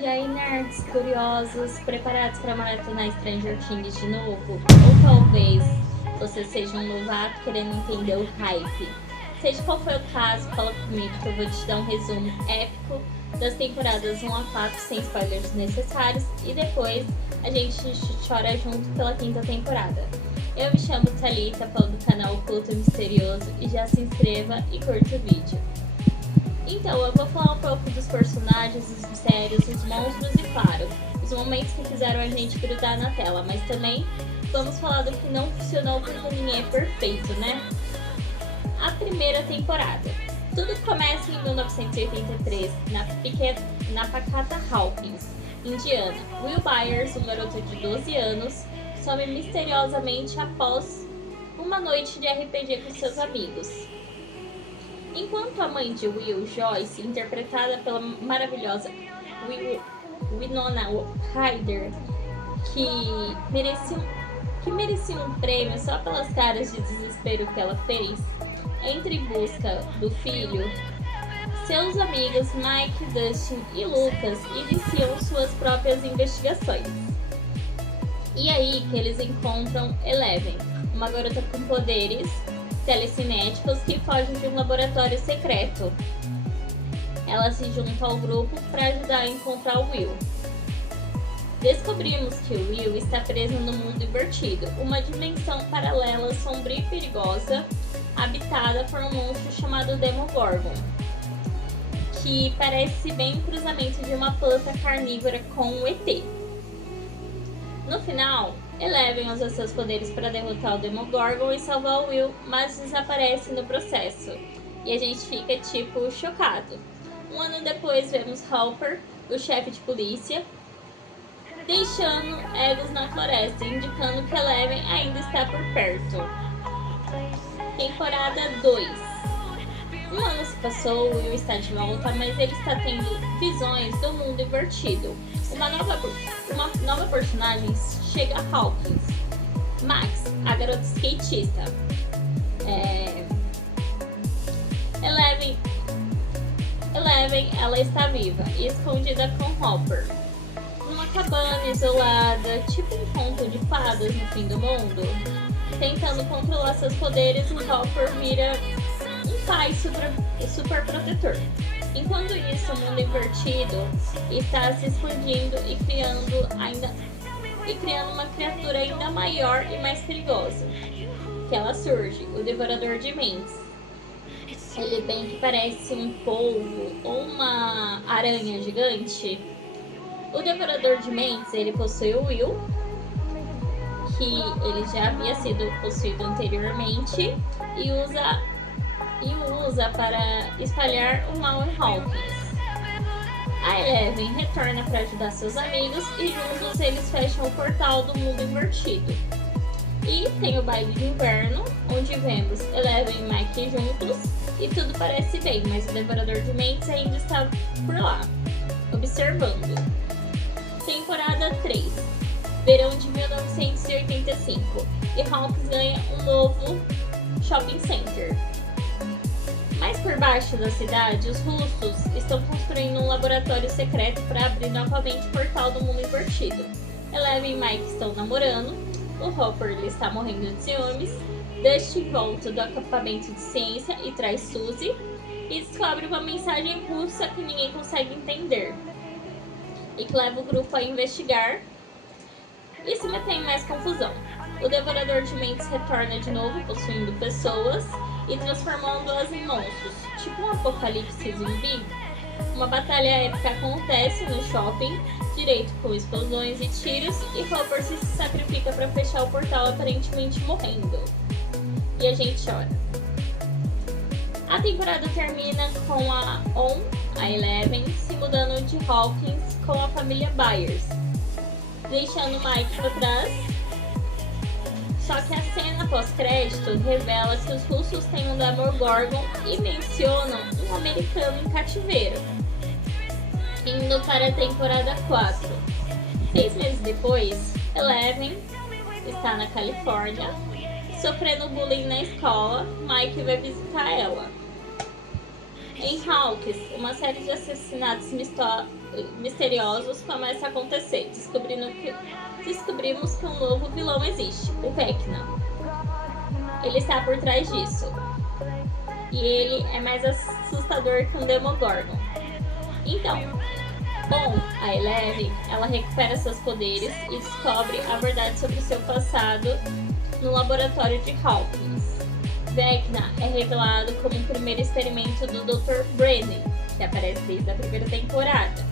E aí, nerds curiosos, preparados para maratonar Stranger Things de novo? Ou talvez você seja um novato querendo entender o hype? Seja qual for o caso, fala comigo que eu vou te dar um resumo épico das temporadas 1 a 4 sem spoilers necessários e depois a gente chora junto pela quinta temporada. Eu me chamo Thalita, falo do canal Oculto Misterioso e já se inscreva e curta o vídeo. Então, eu vou falar um pouco dos personagens, os mistérios, os monstros e, claro, os momentos que fizeram a gente grudar na tela, mas também vamos falar do que não funcionou porque ninguém é perfeito, né? A primeira temporada. Tudo começa em 1983, na pacata Hawkins, Indiana. Will Byers, um garoto de 12 anos, some misteriosamente após uma noite de RPG com seus amigos. Enquanto a mãe de Will, Joyce, interpretada pela maravilhosa Winona Ryder, que merecia um prêmio só pelas caras de desespero que ela fez, entra em busca do filho, seus amigos Mike, Dustin e Lucas iniciam suas próprias investigações. E aí que eles encontram Eleven, uma garota com poderes telecinéticos que foge de um laboratório secreto. Ela se junta ao grupo para ajudar a encontrar o Will. Descobrimos que o Will está preso no mundo invertido, uma dimensão paralela sombria e perigosa, habitada por um monstro chamado Demogorgon, que parece bem um cruzamento de uma planta carnívora com um ET. No final, Eleven usa seus poderes para derrotar o Demogorgon e salvar o Will, mas desaparece no processo. E a gente fica tipo chocado. Um ano depois vemos Hopper, o chefe de polícia, deixando Eggos na floresta, indicando que Eleven ainda está por perto. Temporada 2. Um ano se passou, Will está de volta, mas ele está tendo visões do mundo invertido. Uma nova personagem chega a Hawkins, Max, a garota skatista. Eleven, ela está viva e escondida com Hopper. Numa cabana isolada, tipo um conto de fadas no fim do mundo, tentando controlar seus poderes, o Hopper vira um pai super protetor. Enquanto isso, o mundo invertido está se expandindo e criando uma criatura ainda maior e mais perigosa. Que ela surge, o Devorador de Mentes. Ele bem que parece um polvo ou uma aranha gigante. O Devorador de Mentes, ele possui o Will, que ele já havia sido possuído anteriormente, e usa para espalhar o mal em Hawkins. A Eleven retorna para ajudar seus amigos e juntos eles fecham o portal do mundo invertido. E tem o baile de inverno, onde vemos Eleven e Mike juntos e tudo parece bem, mas o Devorador de Mentes ainda está por lá, observando. Temporada 3. Verão de 1985. E Hawkins ganha um novo shopping center. Mais por baixo da cidade, os russos estão construindo um laboratório secreto para abrir novamente o portal do mundo invertido. Eleven e Mike estão namorando, o Hopper está morrendo de ciúmes, Dusty volta do acampamento de ciência e traz Suzy, e descobre uma mensagem russa que ninguém consegue entender, e que leva o grupo a investigar e se meter em mais confusão. O Devorador de Mentes retorna de novo, possuindo pessoas e transformando-as em monstros, tipo um apocalipse zumbi. Uma batalha épica acontece no shopping, direito com explosões e tiros, e Hopper se sacrifica para fechar o portal, aparentemente morrendo. E a gente chora. A temporada termina com a Eleven, se mudando de Hawkins com a família Byers, deixando Mike para trás. Só que a cena pós-crédito revela que os russos têm um Demogorgon e mencionam um americano em cativeiro. Indo para a temporada 4. 6 meses depois, Eleven está na Califórnia, sofrendo bullying na escola. Mike vai visitar ela. Em Hawks, uma série de assassinatos misteriosos começa a acontecer, descobrimos que um novo vilão existe, o Vecna. Ele está por trás disso. E ele é mais assustador que um Demogorgon. Então, bom, a Eleven, ela recupera seus poderes e descobre a verdade sobre seu passado no laboratório de Hawkins. Vecna é revelado como o primeiro experimento do Dr. Braden, que aparece desde a primeira temporada.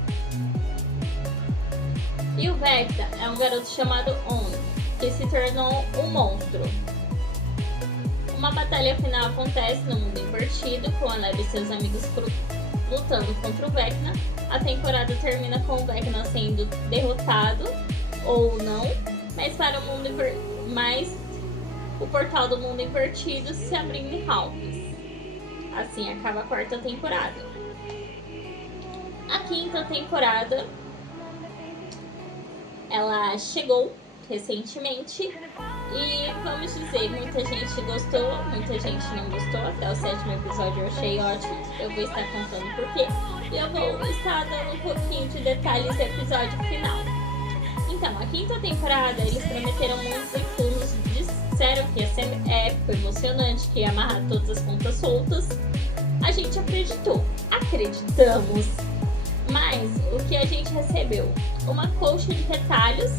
E o Vecna é um garoto chamado On, que se tornou um monstro. Uma batalha final acontece no mundo invertido, com a Eleven e seus amigos lutando contra o Vecna. A temporada termina com o Vecna sendo derrotado, ou não, mas para o portal do mundo invertido se abrindo em Hawkins. Assim acaba a quarta temporada. A quinta temporada, ela chegou recentemente e vamos dizer, muita gente gostou, muita gente não gostou. Até o 7º episódio eu achei ótimo. Eu vou estar contando por quê e eu vou estar dando um pouquinho de detalhes do episódio final. Então, a quinta temporada, eles prometeram muitos e fundos, disseram que ia ser épico, emocionante, que ia amarrar todas as pontas soltas. A gente acreditamos, mas o que a gente recebeu? Uma colcha de retalhos,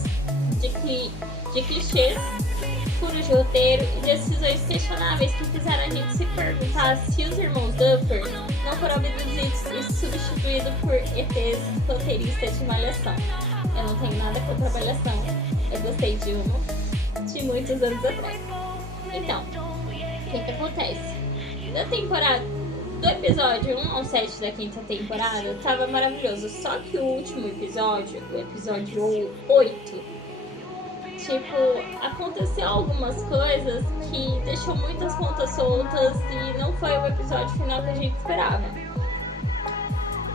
de clichês, furos de roteiro e decisões questionáveis que fizeram a gente se perguntar se os irmãos Duffer não foram abduzidos e substituídos por ETs roteiristas de Malhação. Eu não tenho nada contra a Malhação, eu gostei de uma de muitos anos atrás. Então, o que acontece? Do episódio 1 ao 7 da quinta temporada, tava maravilhoso, só que o último episódio, o episódio 8, aconteceu algumas coisas que deixou muitas pontas soltas e não foi o episódio final que a gente esperava.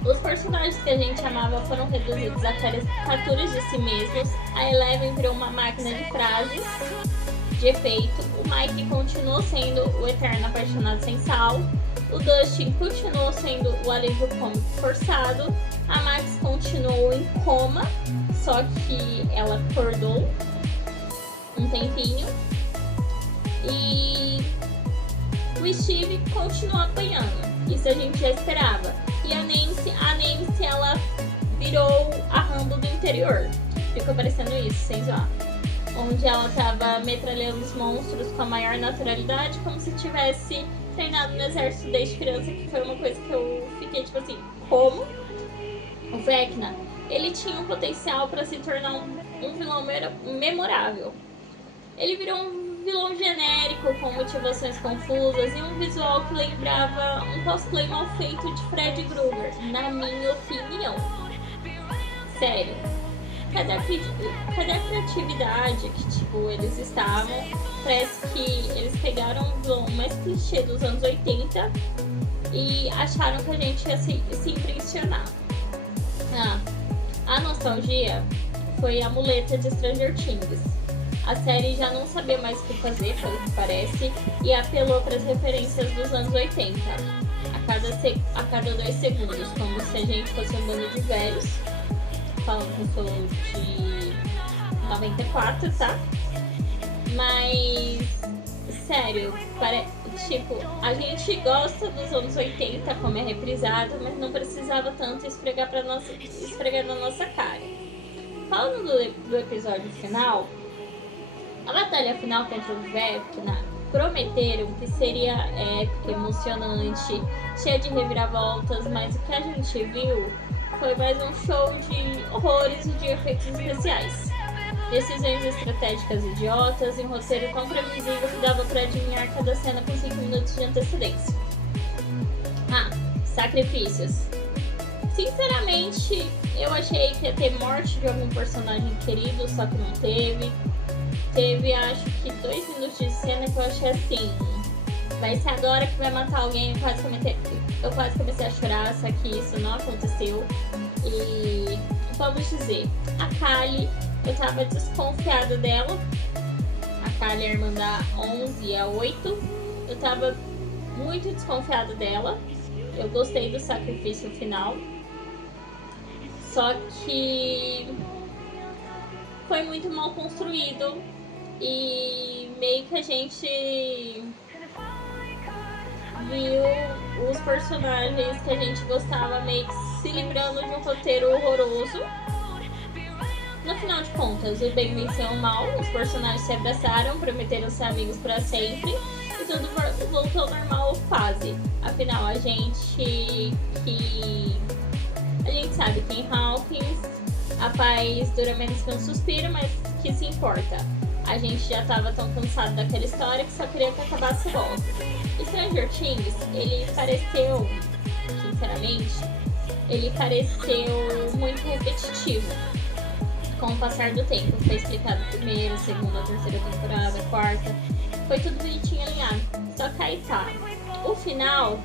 Os personagens que a gente amava foram reduzidos a caricaturas de si mesmos, a Eleven virou uma máquina de frases, de efeito, o Mike continuou sendo o eterno apaixonado sem sal, o Dustin continuou sendo o alívio cômico forçado, a Max continuou em coma, só que ela acordou um tempinho, e o Steve continuou apanhando, isso a gente já esperava. E a Nancy ela virou a Rambo do interior, ficou parecendo isso, sem zoar, onde ela tava metralhando os monstros com a maior naturalidade, como se tivesse treinado no exército desde criança, que foi uma coisa que eu fiquei tipo assim, como? O Vecna, ele tinha um potencial para se tornar um vilão memorável. Ele virou um vilão genérico, com motivações confusas e um visual que lembrava um cosplay mal feito de Freddy Krueger, na minha opinião. Sério, cadê a criatividade que eles estavam? Parece que eles pegaram um vilão mais clichê dos anos 80 e acharam que a gente ia se impressionar. A nostalgia foi a muleta de Stranger Things. A série já não sabia mais o que fazer, pelo que parece, e apelou para as referências dos anos 80, a cada 2 segundos, como se a gente fosse um bando de velhos, falando que eu sou de 94, tá? Mas, sério, a gente gosta dos anos 80 como é reprisado, mas não precisava tanto esfregar na nossa cara. Falando do episódio final, a batalha final contra o Vecna prometeram que seria épica, emocionante, cheia de reviravoltas, mas o que a gente viu foi mais um show de horrores e de efeitos especiais. Decisões estratégicas idiotas e um roteiro tão previsível que dava pra adivinhar cada cena com 5 minutos de antecedência. Sacrifícios. Sinceramente, eu achei que ia ter morte de algum personagem querido, só que não teve. Teve, acho que 2 minutos de cena que eu achei assim, vai ser agora que vai matar alguém. Eu quase comecei a chorar, só que isso não aconteceu. E vamos dizer, a Kali, eu tava desconfiada dela. A Kali é a irmã da 11 e a 8. Eu tava muito desconfiada dela. Eu gostei do sacrifício final. Só que foi muito mal construído e meio que a gente viu os personagens que a gente gostava meio que se livrando de um roteiro horroroso. No final de contas, o bem venceu o mal, os personagens se abraçaram, prometeram ser amigos para sempre e tudo voltou ao normal quase. Afinal, a gente sabe que em Hawkins a paz dura menos que um suspiro, mas que se importa. A gente já tava tão cansado daquela história que só queria que acabasse logo. Stranger Things, ele pareceu, sinceramente, muito repetitivo. Com o passar do tempo, foi explicado primeira, segunda, terceira temporada, quarta, foi tudo bonitinho alinhado. Só que aí tá, o final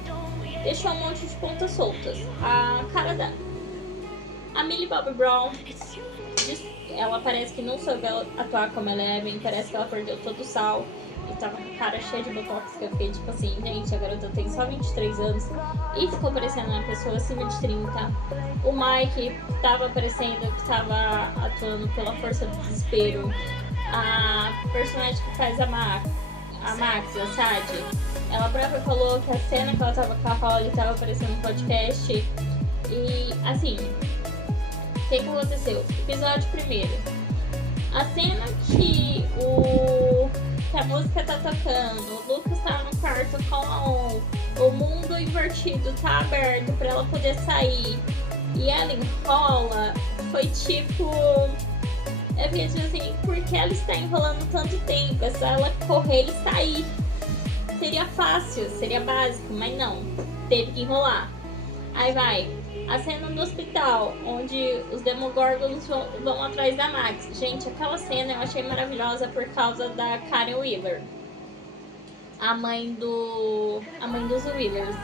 deixou um monte de pontas soltas. A cara da Millie Bobby Brown, ela parece que não soube atuar como Eleven, parece que ela perdeu todo o sal e tava com a cara cheia de botox, que eu fiquei tipo assim, gente, a garota tem só 23 anos e ficou parecendo uma pessoa acima de 30. O Mike tava parecendo que tava atuando pela força do desespero. A personagem que faz a Max, a Sadie, ela própria falou que a cena que ela tava com a Holly tava aparecendo no podcast. E assim, o que aconteceu? Episódio primeiro. A cena que a música tá tocando, o Lucas tá no quarto com a On, o mundo invertido tá aberto pra ela poder sair e ela enrola, foi tipo... Eu vejo assim, por que ela está enrolando tanto tempo? É só ela correr e sair. Seria fácil, seria básico, mas não, teve que enrolar. Aí vai, a cena do hospital, onde os Demogorgons vão atrás da Max. Gente, aquela cena eu achei maravilhosa por causa da Karen Wheeler, a mãe dos Wheelers.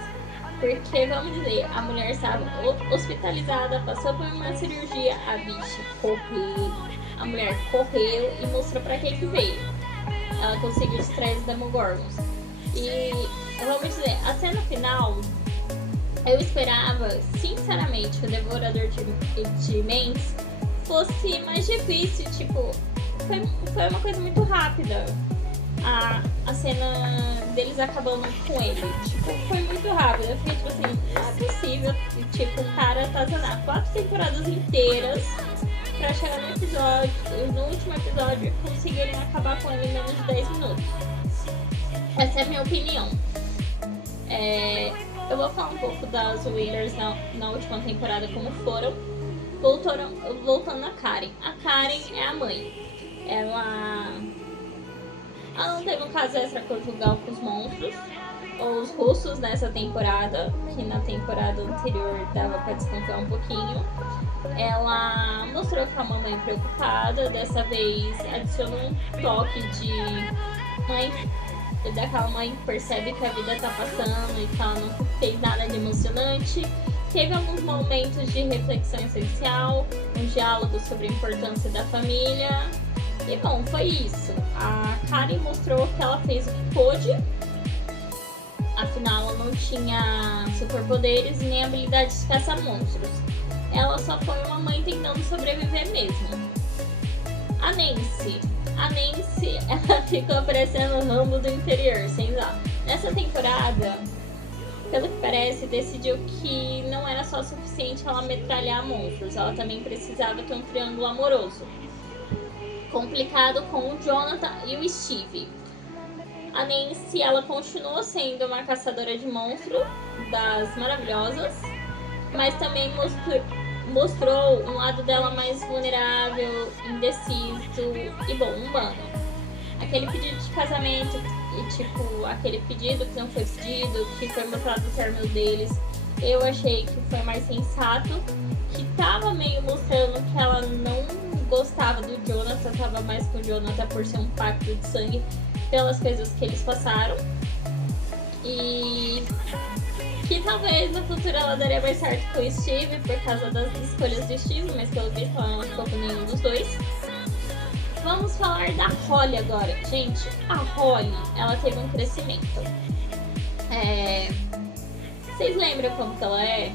Porque, vamos dizer, a mulher estava hospitalizada, passou por uma cirurgia, a bicha correu, a mulher correu e mostrou pra que veio. Ela conseguiu distrair os Demogorgons. E, vamos dizer, a cena final... Eu esperava, sinceramente, que o Devorador de Mentes fosse mais difícil, tipo, foi uma coisa muito rápida. A cena deles acabando com ele, tipo, foi muito rápida. Eu fiquei tipo assim, não é possível, tipo, o cara atazanar 4 temporadas inteiras pra chegar no episódio, no último episódio, e conseguirem acabar com ele em menos de 10 minutos. Essa é a minha opinião. Eu vou falar um pouco das Wheelers na última temporada, como foram. Voltando a Karen. A Karen é a mãe. Ela não teve um caso extraconjugal com os monstros ou os russos nessa temporada, que na temporada anterior dava pra desconfiar um pouquinho. Ela mostrou que é uma mãe preocupada. Dessa vez adicionou um toque de mãe, daquela mãe que percebe que a vida tá passando e que ela não fez nada de emocionante. Teve alguns momentos de reflexão essencial, um diálogo sobre a importância da família. E bom, foi isso. A Karen mostrou que ela fez o que pôde. Afinal, ela não tinha superpoderes e nem habilidade de caçar monstros. Ela só foi uma mãe tentando sobreviver mesmo. A Nancy, ela ficou parecendo o Rambo do interior, sei lá. Nessa temporada, pelo que parece, decidiu que não era só suficiente ela metralhar monstros, ela também precisava ter um triângulo amoroso complicado com o Jonathan e o Steve. A Nancy, ela continuou sendo uma caçadora de monstros das maravilhosas, mas também mostrou um lado dela mais vulnerável, indeciso e bom, humano. Aquele pedido de casamento e tipo, aquele pedido que não foi pedido, que foi mostrado o término deles, eu achei que foi mais sensato, que tava meio mostrando que ela não gostava do Jonathan, tava mais com o Jonathan por ser um pacto de sangue pelas coisas que eles passaram. E que talvez no futuro ela daria mais certo com o Steve por causa das escolhas do Steve, mas pelo visto ela não ficou com nenhum dos dois. Vamos falar da Holly agora. Gente, a Holly, ela teve um crescimento. Vocês lembram como que ela é?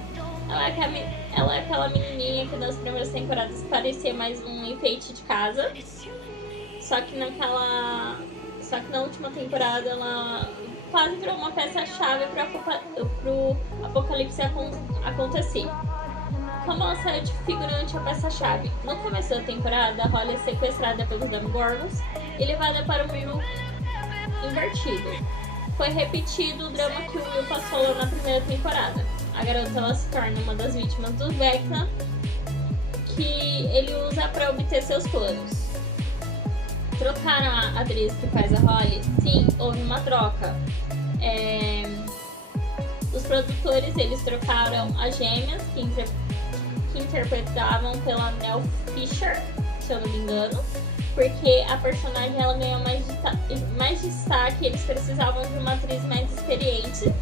Ela é aquela menininha que nas primeiras temporadas parecia mais um enfeite de casa. Só que na última temporada ela quase virou uma peça-chave pro apocalipse acontecer. Como ela saiu de figurante a peça-chave? No começo da temporada, a Holly é sequestrada pelos Demogorgons e levada para o mundo invertido. Foi repetido o drama que o Will passou lá na primeira temporada. A garota ela se torna uma das vítimas do Vecna, que ele usa para obter seus planos. Trocaram a atriz que faz a Holly? Sim, houve uma troca. Os produtores eles trocaram as gêmeas que interpretavam pela Nell Fisher, se eu não me engano, porque a personagem ela ganhou mais destaque, eles precisavam de uma atriz mais experiente.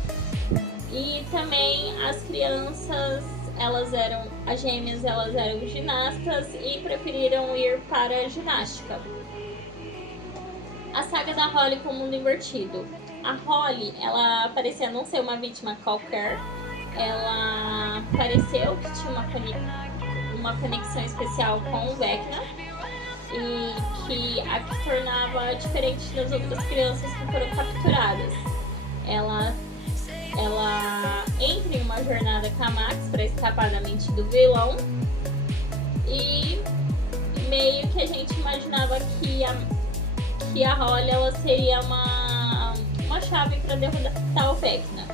E também as crianças, as gêmeas elas eram ginastas e preferiram ir para a ginástica. A saga da Holly com o mundo invertido. A Holly, ela parecia não ser uma vítima qualquer. Ela pareceu que tinha uma conexão especial com o Vecna e que a que tornava diferente das outras crianças que foram capturadas. Ela entra em uma jornada com a Max para escapar da mente do vilão e meio que a gente imaginava que a Holly ela seria uma chave para derrotar o Vecna.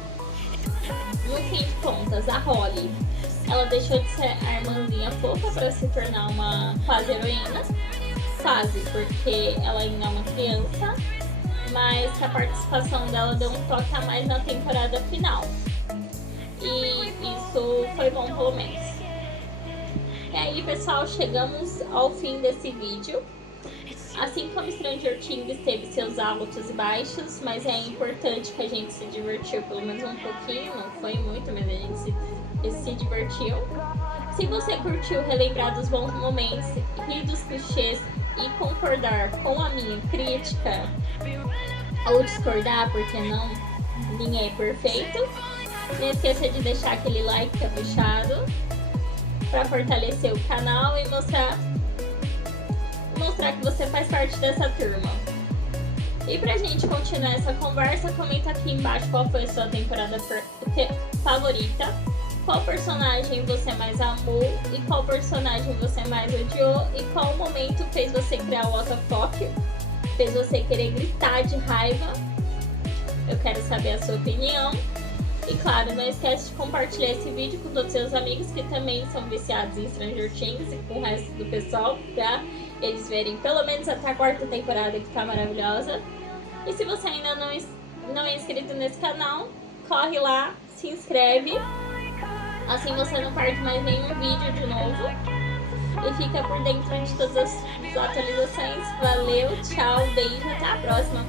No fim de contas, a Holly ela deixou de ser a irmãzinha fofa para se tornar uma quase heroína. Quase, porque ela ainda é uma criança, mas a participação dela deu um toque a mais na temporada final. E isso foi bom pelo menos. E aí, pessoal, chegamos ao fim desse vídeo. Assim como Stranger Things teve seus altos e baixos, mas é importante que a gente se divertiu pelo menos um pouquinho, não foi muito, mas a gente se divertiu. Se você curtiu relembrar dos bons momentos, rir dos clichês e concordar com a minha crítica, ou discordar, porque ninguém é perfeito, não esqueça de deixar aquele like caprichado para fortalecer o canal e mostrar que você faz parte dessa turma. E pra gente continuar essa conversa, comenta aqui embaixo qual foi a sua temporada favorita, qual personagem você mais amou e qual personagem você mais odiou e qual momento fez você criar o WTF, fez você querer gritar de raiva. Eu quero saber a sua opinião. E claro, não esquece de compartilhar esse vídeo com todos os seus amigos que também são viciados em Stranger Things e com o resto do pessoal, pra eles verem pelo menos até a quarta temporada, que tá maravilhosa. E se você ainda não é inscrito nesse canal, corre lá, se inscreve, assim você não perde mais nenhum vídeo de novo e fica por dentro de todas as atualizações. Valeu, tchau, beijo, até a próxima!